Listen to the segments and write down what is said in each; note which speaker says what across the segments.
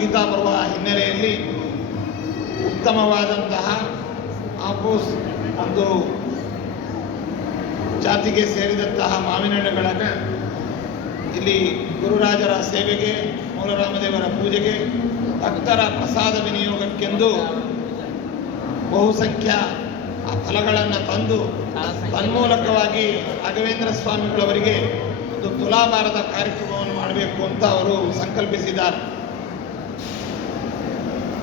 Speaker 1: ಮುಗಿತಾ ಬರುವ ಹಿನ್ನೆಲೆಯಲ್ಲಿ ಉತ್ತಮವಾದಂತಹ ಆಪೋಸ್ ಒಂದು ಜಾತಿಗೆ ಸೇರಿದಂತಹ ಮಾವಿನ ಇಲ್ಲಿ ಗುರುರಾಜರ ಸೇವೆಗೆ, ಮೂಲರಾಮದೇವರ ಪೂಜೆಗೆ, ಭಕ್ತರ ಪ್ರಸಾದ ವಿನಿಯೋಗಕ್ಕೆಂದು ಬಹುಸಂಖ್ಯ ಆ ಫಲಗಳನ್ನು ತಂದು ತನ್ಮೂಲಕವಾಗಿ ರಾಘವೇಂದ್ರ ಸ್ವಾಮಿಗಳವರಿಗೆ ಒಂದು ತುಲಾಭಾರದ ಕಾರ್ಯಕ್ರಮವನ್ನು ಮಾಡಬೇಕು ಅಂತ ಅವರು ಸಂಕಲ್ಪಿಸಿದ್ದಾರೆ.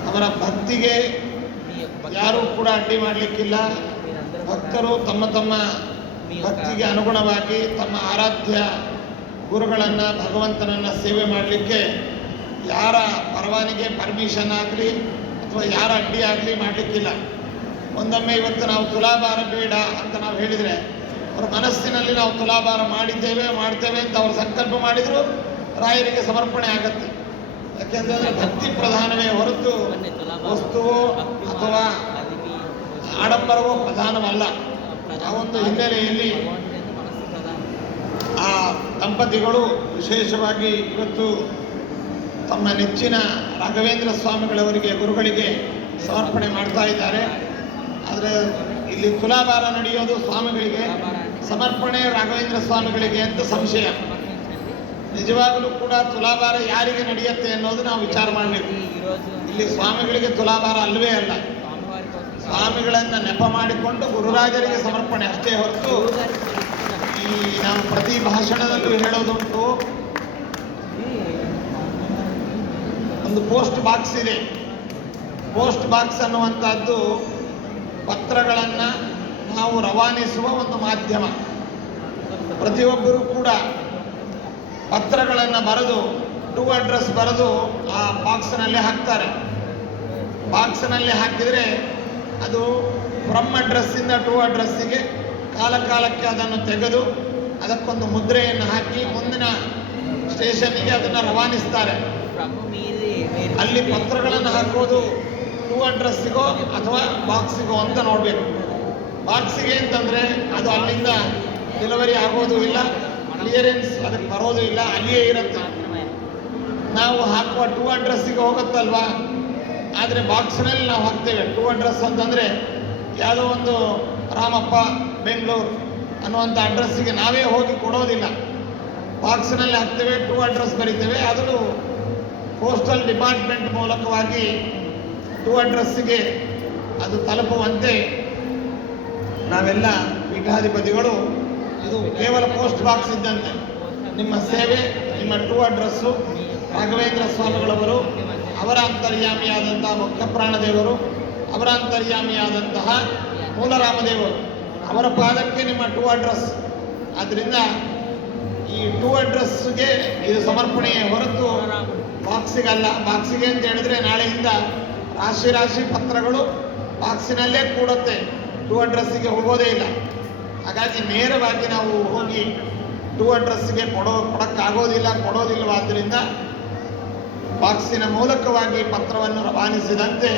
Speaker 1: ಅವರ ಭಕ್ತಿಗೆ ಯಾರೂ ಕೂಡ ಅಡ್ಡಿ ಮಾಡಲಿಕ್ಕಿಲ್ಲ. ಭಕ್ತರು ತಮ್ಮ ತಮ್ಮ ಭಕ್ತಿಗೆ ಅನುಗುಣವಾಗಿ ತಮ್ಮ ಆರಾಧ್ಯ ಗುರುಗಳನ್ನು, ಭಗವಂತನನ್ನು ಸೇವೆ ಮಾಡಲಿಕ್ಕೆ ಯಾರ ಪರವಾನಿಗೆ ಪರ್ಮಿಷನ್ ಆಗಲಿ ಅಥವಾ ಯಾರ ಅಡ್ಡಿ ಆಗಲಿ ಮಾಡಲಿಕ್ಕಿಲ್ಲ. ಒಂದೊಮ್ಮೆ ಇವತ್ತು ನಾವು ತುಲಾಭಾರ ಬೇಡ ಅಂತ ನಾವು ಹೇಳಿದರೆ ಅವರ ಮನಸ್ಸಿನಲ್ಲಿ ನಾವು ತುಲಾಭಾರ ಮಾಡಿದ್ದೇವೆ, ಮಾಡ್ತೇವೆ ಅಂತ ಅವರು ಸಂಕಲ್ಪ ಮಾಡಿದರೂ ರಾಯರಿಗೆ ಸಮರ್ಪಣೆ ಆಗತ್ತೆ. ಯಾಕೆಂತಂದ್ರೆ ಭಕ್ತಿ ಪ್ರಧಾನವೇ ಹೊರತು ವಸ್ತುವೋ ಅಥವಾ ಆಡಂಬರವೋ ಪ್ರಧಾನವಲ್ಲ. ಆ ಒಂದು ಹಿನ್ನೆಲೆಯಲ್ಲಿ ಆ ದಂಪತಿಗಳು ವಿಶೇಷವಾಗಿ ಇವತ್ತು ತಮ್ಮ ನೆಚ್ಚಿನ ರಾಘವೇಂದ್ರ ಸ್ವಾಮಿಗಳವರಿಗೆ, ಗುರುಗಳಿಗೆ ಸಮರ್ಪಣೆ ಮಾಡ್ತಾ ಇದ್ದಾರೆ. ಆದರೆ ಇಲ್ಲಿ ತುಲಾಭಾರ ನಡೆಯೋದು ಸ್ವಾಮಿಗಳಿಗೆ. ಸಮರ್ಪಣೆ ರಾಘವೇಂದ್ರ ಸ್ವಾಮಿಗಳಿಗೆ ಅಂತ ಸಂಶಯ. ನಿಜವಾಗಲೂ ಕೂಡ ತುಲಾಭಾರ ಯಾರಿಗೆ ನಡೆಯುತ್ತೆ ಅನ್ನೋದು ನಾವು ವಿಚಾರ ಮಾಡಬೇಕು. ಇಲ್ಲಿ ಸ್ವಾಮಿಗಳಿಗೆ ತುಲಾಭಾರ ಅಲ್ಲವೇ ಅಲ್ಲ. ಸ್ವಾಮಿಗಳನ್ನ ನೆಪ ಮಾಡಿಕೊಂಡು ಗುರುರಾಜರಿಗೆ ಸಮರ್ಪಣೆ ಅಷ್ಟೇ ಹೊರತು ಈ ನಾವು ಪ್ರತಿ ಭಾಷಣದಲ್ಲೂ ಹೇಳೋದುಂಟು. ಒಂದು ಪೋಸ್ಟ್ ಬಾಕ್ಸ್ ಇದೆ. ಪೋಸ್ಟ್ ಬಾಕ್ಸ್ ಅನ್ನುವಂಥದ್ದು ಪತ್ರಗಳನ್ನು ನಾವು ರವಾನಿಸುವ ಒಂದು ಮಾಧ್ಯಮ. ಪ್ರತಿಯೊಬ್ಬರೂ ಕೂಡ ಪತ್ರಗಳನ್ನು ಬರೆದು ಟೂ ಅಡ್ರೆಸ್ ಬರೆದು ಆ ಬಾಕ್ಸ್ನಲ್ಲಿ ಹಾಕ್ತಾರೆ. ಬಾಕ್ಸ್ನಲ್ಲಿ ಹಾಕಿದರೆ ಅದು ಫ್ರಮ್ ಅಡ್ರೆಸ್ಸಿಂದ ಟೂ ಅಡ್ರೆಸ್ಸಿಗೆ ಕಾಲ ಕಾಲಕ್ಕೆ ಅದನ್ನು ತೆಗೆದು ಅದಕ್ಕೊಂದು ಮುದ್ರೆಯನ್ನು ಹಾಕಿ ಮುಂದಿನ ಸ್ಟೇಷನ್ನಿಗೆ ಅದನ್ನು ರವಾನಿಸ್ತಾರೆ. ಅಲ್ಲಿ ಪತ್ರಗಳನ್ನು ಹಾಕೋದು ಟೂ ಅಡ್ರೆಸ್ಸಿಗೋ ಅಥವಾ ಬಾಕ್ಸಿಗೋ ಅಂತ ನೋಡಬೇಕು. ಬಾಕ್ಸಿಗೆ ಅಂತಂದರೆ ಅದು ಅಲ್ಲಿಂದ ಡೆಲಿವರಿ ಆಗೋದು ಇಲ್ಲ. ಕ್ಲಿಯರೆನ್ಸ್ ಅದಕ್ಕೆ ಬರೋದು ಇಲ್ಲ, ಅಲ್ಲಿಯೇ ಇರುತ್ತೆ. ನಾವು ಹಾಕುವ ಟೂ ಅಡ್ರೆಸ್ಸಿಗೆ ಹೋಗುತ್ತಲ್ವಾ? ಆದರೆ ಬಾಕ್ಸ್ನಲ್ಲಿ ನಾವು ಹಾಕ್ತೇವೆ. ಟೂ ಅಡ್ರೆಸ್ ಅಂತಂದರೆ ಯಾವುದೋ ಒಂದು ರಾಮಪ್ಪ, ಬೆಂಗಳೂರು ಅನ್ನುವಂಥ ಅಡ್ರೆಸ್ಸಿಗೆ ನಾವೇ ಹೋಗಿ ಕೊಡೋದಿಲ್ಲ. ಬಾಕ್ಸ್ನಲ್ಲಿ ಹಾಕ್ತೇವೆ ಟೂ ಅಡ್ರೆಸ್ ಬರಿತೇವೆ. ಅದನ್ನು ಪೋಸ್ಟಲ್ ಡಿಪಾರ್ಟ್ಮೆಂಟ್ ಮೂಲಕವಾಗಿ ಟೂ ಅಡ್ರೆಸ್ಸಿಗೆ ಅದು ತಲುಪುವಂತೆ ನಾವೆಲ್ಲ ಪೀಠಾಧಿಪತಿಗಳು ಇದು ಕೇವಲ ಪೋಸ್ಟ್ ಬಾಕ್ಸ್ ಇದ್ದಂತೆ. ನಿಮ್ಮ ಸೇವೆ, ನಿಮ್ಮ ಟೂ ಅಡ್ರೆಸ್ಸು ರಾಘವೇಂದ್ರ ಸ್ವಾಮಿಗಳವರು, ಅವರ ಅಂತರ್ಯಾಮಿಯಾದಂತಹ ಮುಖ್ಯ ಪ್ರಾಣದೇವರು ಅವರ ಅಂತರ್ಯಾಮಿಯಾದಂತಹ ಮೂಲರಾಮದೇವರು ಅವರ ಪಾದಕ್ಕೆ ನಿಮ್ಮ ಟೂ ಅಡ್ರೆಸ್ ಆದ್ದರಿಂದ ಈ ಟೂ ಅಡ್ರೆಸ್ಗೆ ಇದು ಸಮರ್ಪಣೆ ಹೊರತು ಬಾಕ್ಸಿಗಲ್ಲ. ಬಾಕ್ಸಿಗೆ ಅಂತ ಹೇಳಿದ್ರೆ ನಾಳೆಯಿಂದ ರಾಶಿ ರಾಶಿ ಪತ್ರಗಳು ಬಾಕ್ಸಿನಲ್ಲೇ ಕೂಡುತ್ತೆ. ಟೂ ಅಡ್ರೆಸ್ಸಿಗೆ ಹೋಗೋದೇ ಇಲ್ಲ. ಹಾಗಾಗಿ ನೇರವಾಗಿ ನಾವು ಹೋಗಿ ಟೂ ಅಡ್ರೆಸ್ಗೆ ಕೊಡೋ ಕೊಡೋಕ್ಕಾಗೋದಿಲ್ಲ ಕೊಡೋದಿಲ್ಲವಾದ್ದರಿಂದ ಬಾಕ್ಸಿನ ಮೂಲಕವಾಗಿ ಪತ್ರವನ್ನು ರವಾನಿಸಿದಂತೆ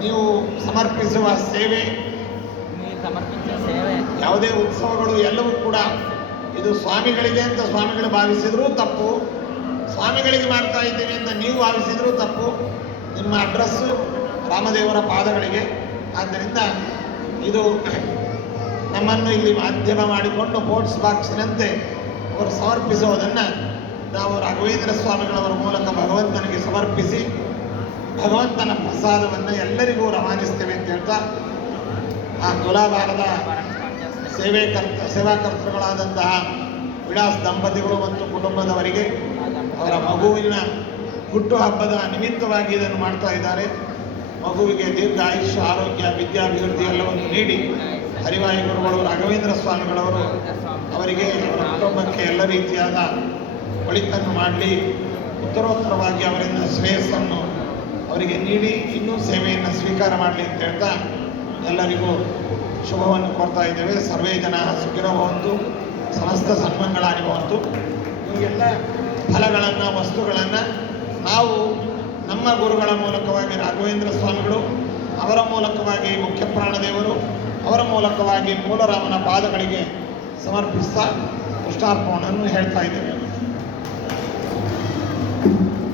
Speaker 1: ನೀವು ಸಮರ್ಪಿಸುವ ಸೇವೆ ಯಾವುದೇ ಉತ್ಸವಗಳು ಎಲ್ಲವೂ ಕೂಡ ಇದು ಸ್ವಾಮಿಗಳಿಗೆ ಅಂತ ಸ್ವಾಮಿಗಳು ಭಾವಿಸಿದರೂ ತಪ್ಪು. ಸ್ವಾಮಿಗಳಿಗೆ ಮಾಡ್ತಾ ಇದ್ದೀವಿ ಅಂತ ನೀವು ಭಾವಿಸಿದರೂ ತಪ್ಪು. ನಿಮ್ಮ ಅಡ್ರೆಸ್ಸು ರಾಮದೇವರ ಪಾದಗಳಿಗೆ. ಆದ್ದರಿಂದ ಇದು ನಮ್ಮನ್ನು ಇಲ್ಲಿ ಮಾಧ್ಯಮ ಮಾಡಿಕೊಂಡು ಪೋರ್ಟ್ಸ್ ಬಾಕ್ಸಿನಂತೆ ಅವರು ಸಮರ್ಪಿಸುವುದನ್ನು ನಾವು ರಾಘವೇಂದ್ರ ಸ್ವಾಮಿಗಳವರ ಮೂಲಕ ಭಗವಂತನಿಗೆ ಸಮರ್ಪಿಸಿ ಭಗವಂತನ ಪ್ರಸಾದವನ್ನು ಎಲ್ಲರಿಗೂ ರವಾನಿಸ್ತೇವೆ ಅಂತ ಹೇಳ್ತಾ ಆ ತುಲಾಭಾರದ ಸೇವೆ ಕರ್ತ ಸೇವಾಕರ್ತೃಗಳಾದಂತಹ ವಿಳಾಸ್ ದಂಪತಿಗಳು ಮತ್ತು ಕುಟುಂಬದವರಿಗೆ ಅವರ ಮಗುವಿನ ಹುಟ್ಟುಹಬ್ಬದ ನಿಮಿತ್ತವಾಗಿ ಇದನ್ನು ಮಾಡ್ತಾ ಇದ್ದಾರೆ. ಮಗುವಿಗೆ ದೀರ್ಘ ಆಯುಷ್ಯ ಆರೋಗ್ಯ, ವಿದ್ಯಾಭಿವೃದ್ಧಿ ಎಲ್ಲವನ್ನು ನೀಡಿ ಹರಿವಾಯು ಗುರುಗಳು ರಾಘವೇಂದ್ರ ಸ್ವಾಮಿಗಳವರು ಅವರಿಗೆ ಅವರ ಕುಟುಂಬಕ್ಕೆ ಎಲ್ಲ ರೀತಿಯಾದ ಒಳಿತನ್ನು ಮಾಡಲಿ, ಉತ್ತರೋತ್ತರವಾಗಿ ಅವರಿಂದ ಶ್ರೇಯಸ್ಸನ್ನು ಅವರಿಗೆ ನೀಡಿ, ಇನ್ನೂ ಸೇವೆಯನ್ನು ಸ್ವೀಕಾರ ಮಾಡಲಿ ಅಂತ ಹೇಳ್ತಾ ಎಲ್ಲರಿಗೂ ಶುಭವನ್ನು ಕೊಡ್ತಾ ಇದ್ದೇವೆ. ಸರ್ವೇ ಜನ ಸುಖಿರಬಹುದು ಸಮಸ್ತ ಸನ್ಮಂಗಳಾಗಿ ಭವಂತು ಎಲ್ಲ ಫಲಗಳನ್ನು, ವಸ್ತುಗಳನ್ನು ನಾವು ನಮ್ಮ ಗುರುಗಳ ಮೂಲಕವಾಗಿ ರಾಘವೇಂದ್ರ ಸ್ವಾಮಿಗಳು ಅವರ ಮೂಲಕವಾಗಿ ಮುಖ್ಯ ಪ್ರಾಣದೇವರು ಅವರ ಮೂಲಕವಾಗಿ ಮೂಲರಾಮನ ಪಾದಗಳಿಗೆ ಸಮರ್ಪಿಸ್ತಾ ಕೃಷ್ಣಾರ್ಪಣೆಯನ್ನು ಹೇಳ್ತಾ ಇದ್ದೇವೆ.